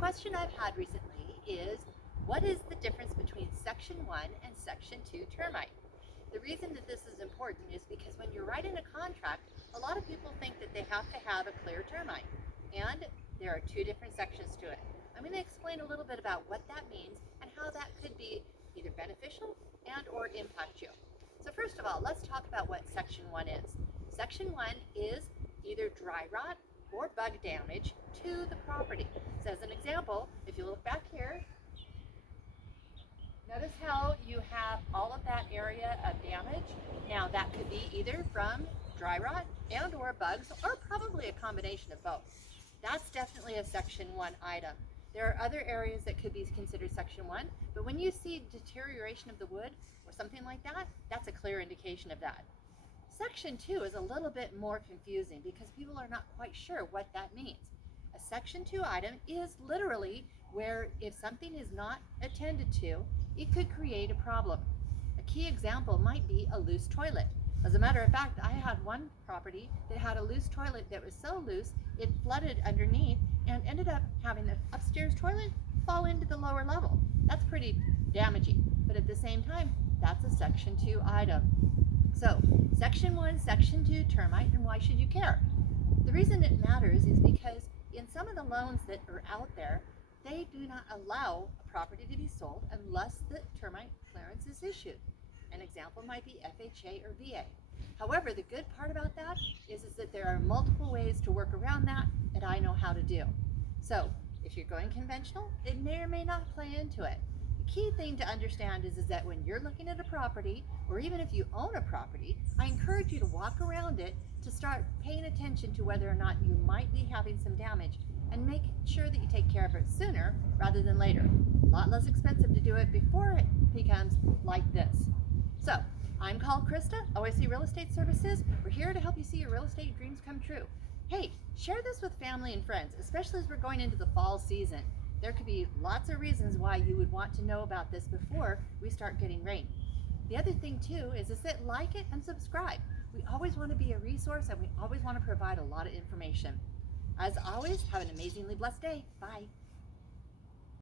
question I've had recently is, what is the difference between Section 1 and Section 2 termite? The reason that this is important is because when you're writing a contract, a lot of people think that they have to have a clear termite, and there are two different sections to it. I'm going to explain a little bit about what that means and how that could be either beneficial and or impact you. So first of all, let's talk about what Section 1 is. Section 1 is either dry rot or bug damage to the property. So as an example, if you look back here, notice how you have all of that area of damage. Now that could be either from dry rot and or bugs, or probably a combination of both. That's definitely a Section 1 item. There are other areas that could be considered Section 1, but when you see deterioration of the wood or something like that, that's a clear indication of that. Section 2 is a little bit more confusing because people are not quite sure what that means. A Section 2 item is literally where if something is not attended to, it could create a problem. A key example might be a loose toilet. As a matter of fact, I had one property that had a loose toilet that was so loose it flooded underneath and ended up having the upstairs toilet fall into the lower level. That's pretty damaging, but at the same time, that's a Section 2 item. So, Section 1, Section 2 termite, and why should you care? The reason it matters is because in some of the loans that are out there, they do not allow a property to be sold unless the termite clearance is issued. An example might be FHA or VA. However, the good part about that is that there are multiple ways to work around that I know how to do. So, if you're going conventional, it may or may not play into it. The key thing to understand is that when you're looking at a property, or even if you own a property, I encourage you to walk around it to start paying attention to whether or not you might be having some damage, and make sure that you take care of it sooner rather than later. A lot less expensive to do it before it becomes like this. So, I'm called Krista, OiC Real Estate Services. We're here to help you see your real estate dreams come true. Hey, share this with family and friends, especially as we're going into the fall season. There could be lots of reasons why you would want to know about this before we start getting rain. The other thing too is that like it and subscribe. We always want to be a resource, and we always want to provide a lot of information. As always, have an amazingly blessed day. Bye.